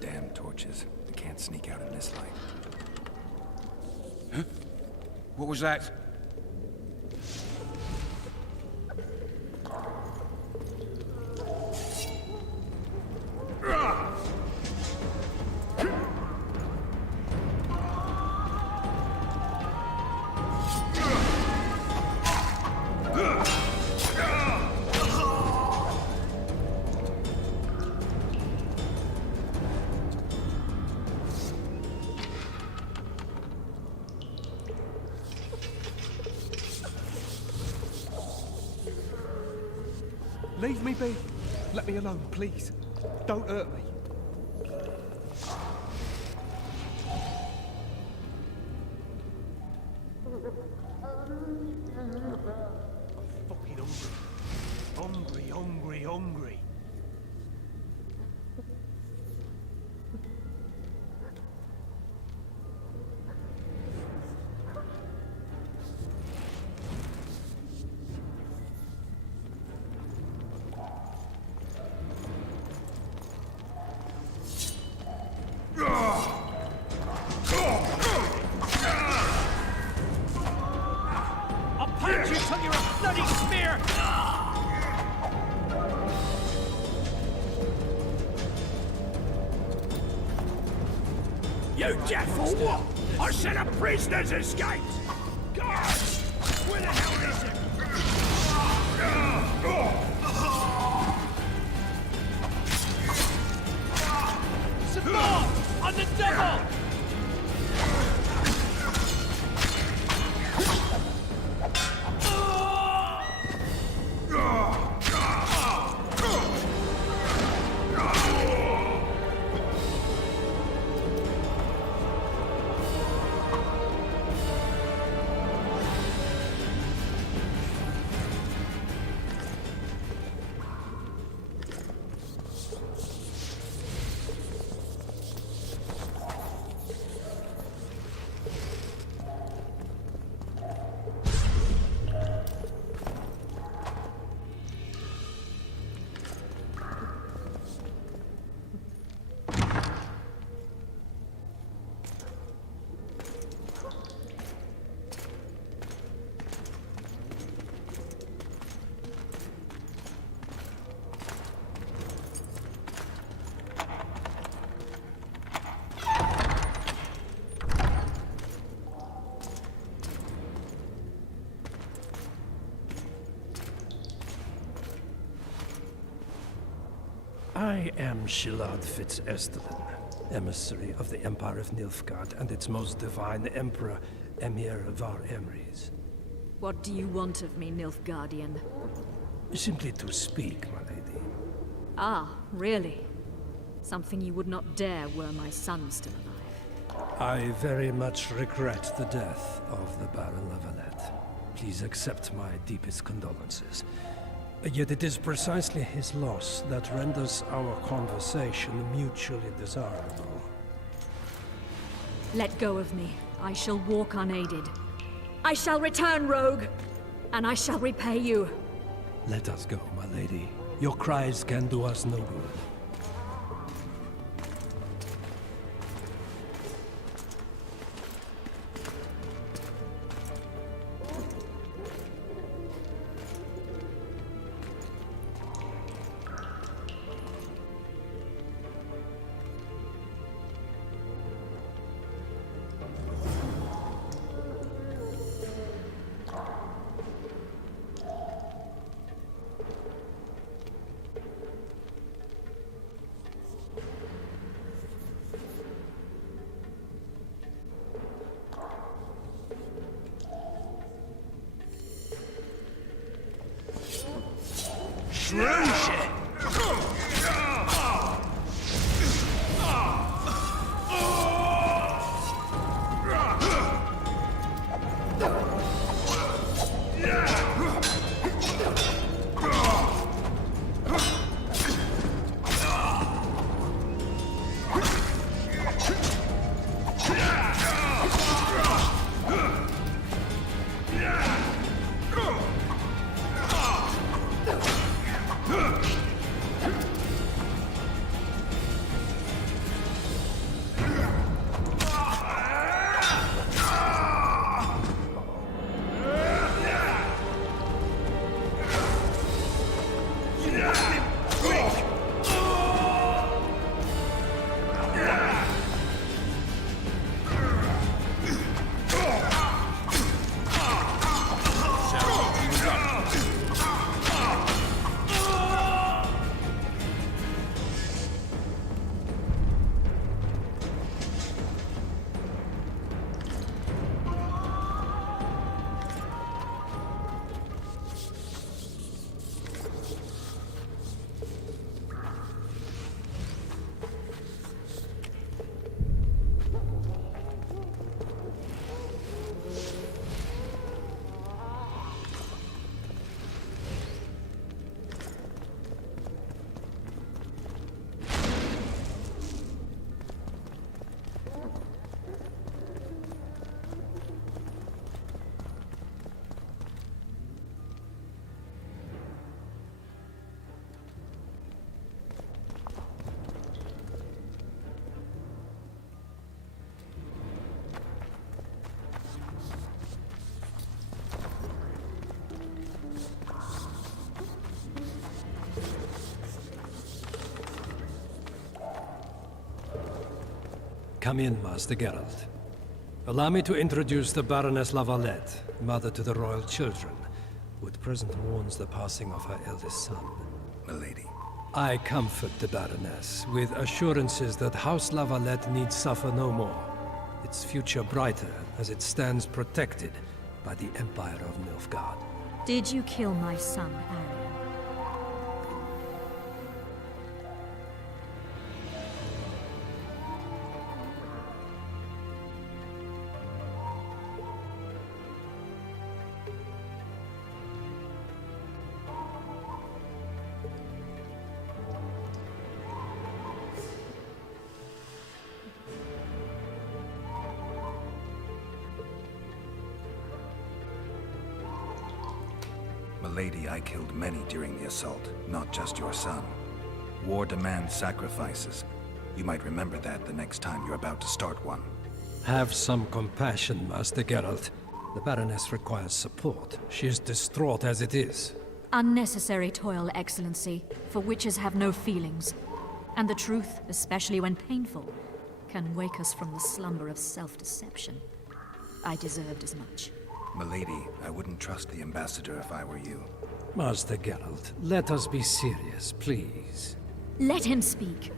Damn torches. They can't sneak out in this light. Huh? What was that? Leave me be. Let me alone, please. Don't hurt me. I'm fucking hungry. Hungry. I'll punch you till you're a bloody smear! You deaf or what? I said a prisoner's escaped! God! Where the hell is it? Support! On the double! I am Shilad Fitz-Estelin, emissary of the Empire of Nilfgaard and its most divine Emperor, Emir Var Emrys. What do you want of me, Nilfgaardian? Simply to speak, my lady. Ah, really? Something you would not dare were my son still alive. I very much regret the death of the Baron Lavalette. Please accept my deepest condolences. Yet it is precisely his loss that renders our conversation mutually desirable. Let go of me. I shall walk unaided. I shall return, rogue! And I shall repay you. Let us go, my lady. Your cries can do us no good. Come in, Master Geralt. Allow me to introduce the Baroness Lavalette, mother to the royal children, who at present mourns the passing of her eldest son. Milady. I comfort the Baroness with assurances that House Lavalette need suffer no more. Its future brighter as it stands protected by the Empire of Nilfgaard. Did you kill my son, Arion? Milady, I killed many during the assault, not just your son. War demands sacrifices. You might remember that the next time you're about to start one. Have some compassion, Master Geralt. The Baroness requires support. She is distraught as it is. Unnecessary toil, Excellency, for witches have no feelings. And the truth, especially when painful, can wake us from the slumber of self-deception. I deserved as much. Milady, I wouldn't trust the ambassador if I were you. Master Geralt, let us be serious, please. Let him speak.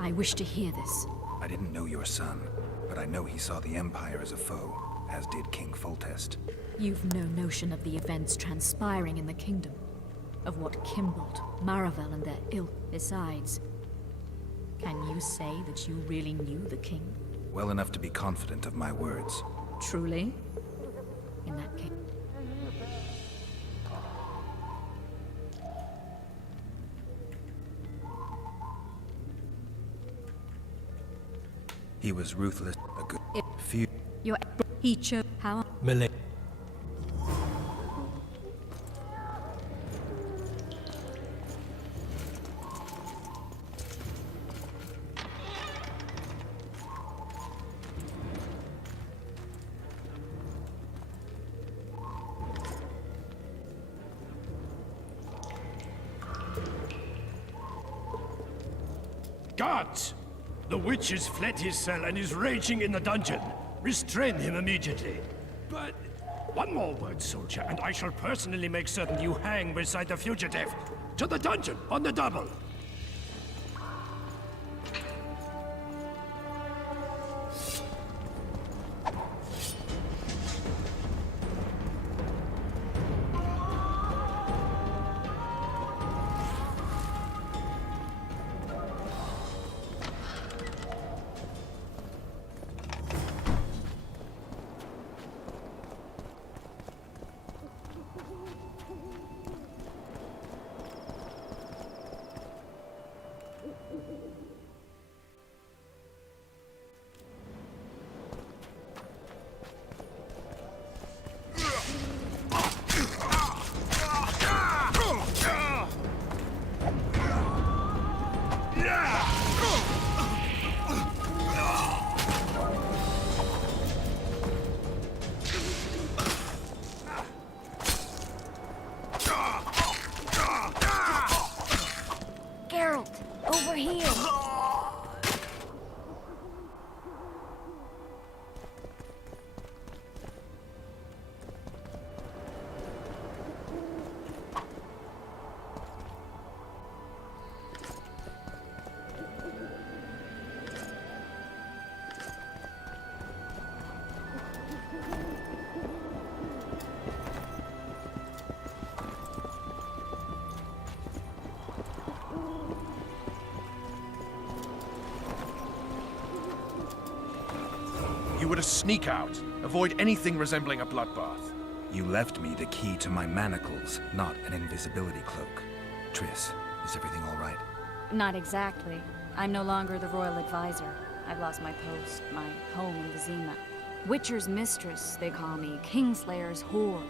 I wish to hear this. I didn't know your son, but I know he saw the Empire as a foe, as did King Foltest. You've no notion of the events transpiring in the kingdom. Of what Kimbold, Maravel, and their ilk. Besides, can you say that you really knew the king? Well enough to be confident of my words. Truly? In that case. He was ruthless, a good few. He chose how? Milady. Guards! The witch has fled his cell and is raging in the dungeon. Restrain him immediately. But one more word, soldier, and I shall personally make certain you hang beside the fugitive. To the dungeon, on the double! You were to sneak out. Avoid anything resembling a bloodbath. You left me the key to my manacles, not an invisibility cloak. Triss, is everything all right? Not exactly. I'm no longer the royal advisor. I've lost my post, my home in Vizima. Witcher's mistress, they call me. Kingslayer's whore.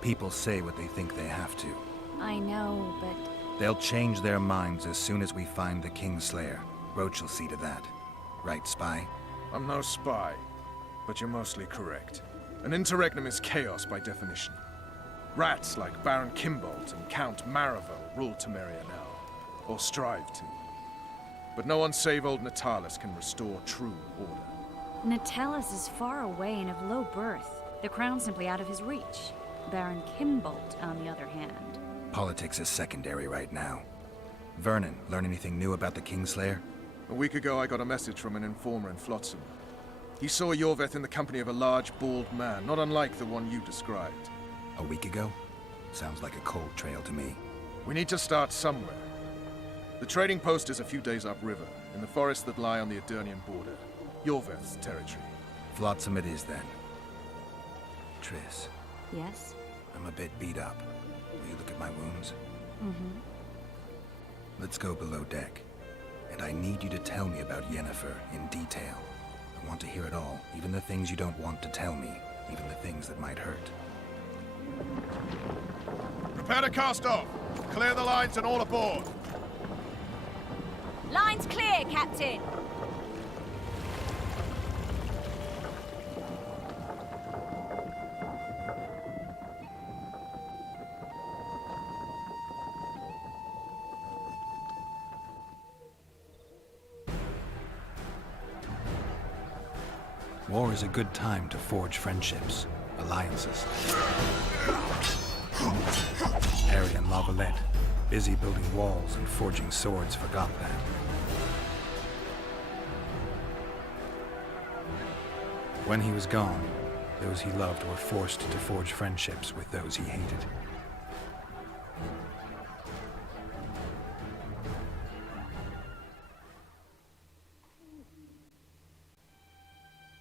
People say what they think they have to. I know, but... They'll change their minds as soon as we find the Kingslayer. Roach will see to that. Right, spy? I'm no spy, but you're mostly correct. An interregnum is chaos by definition. Rats like Baron Kimbold and Count Maravel rule Temerian now. or strive to. But no one save old Natalis can restore true order. Natalis is far away and of low birth. The crown's simply out of his reach. Baron Kimbolt, on the other hand. Politics is secondary right now. Vernon, learn anything new about the Kingslayer? A week ago, I got a message from an informer in Flotsam. He saw Yorveth in the company of a large, bald man, not unlike the one you described. A week ago? Sounds like a cold trail to me. We need to start somewhere. The trading post is a few days upriver, in the forests that lie on the Edirnian border. Yorveth's territory. Flotsam it is, then. Triss. Yes? I'm a bit beat up. Will you look at my wounds? Mm-hmm. Let's go below deck. And I need you to tell me about Yennefer in detail. I want to hear it all, even the things you don't want to tell me, even the things that might hurt. Prepare to cast off! Clear the lines and all aboard! Line's clear, Captain! War is a good time to forge friendships, alliances. Harry and Lavalette, busy building walls and forging swords, forgot that. When he was gone, those he loved were forced to forge friendships with those he hated.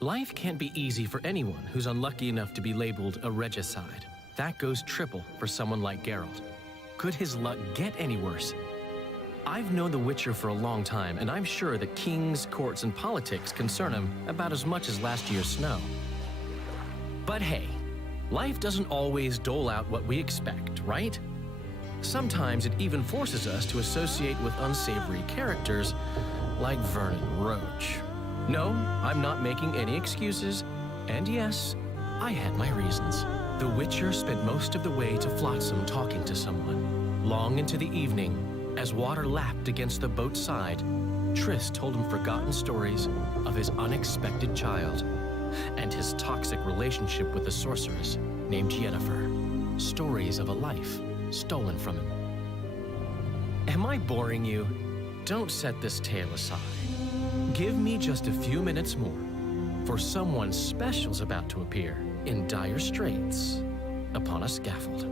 Life can't be easy for anyone who's unlucky enough to be labeled a regicide. That goes triple for someone like Geralt. Could his luck get any worse? I've known the Witcher for a long time, and I'm sure that kings, courts, and politics concern him about as much as last year's snow. But hey, life doesn't always dole out what we expect, right? Sometimes it even forces us to associate with unsavory characters like Vernon Roach. No, I'm not making any excuses, and yes, I had my reasons. The Witcher spent most of the way to Flotsam talking to someone. Long into the evening, as water lapped against the boat's side, Triss told him forgotten stories of his unexpected child and his toxic relationship with a sorceress named Yennefer. Stories of a life stolen from him. Am I boring you? Don't set this tale aside. Give me just a few minutes more, for someone special's about to appear in dire straits upon a scaffold.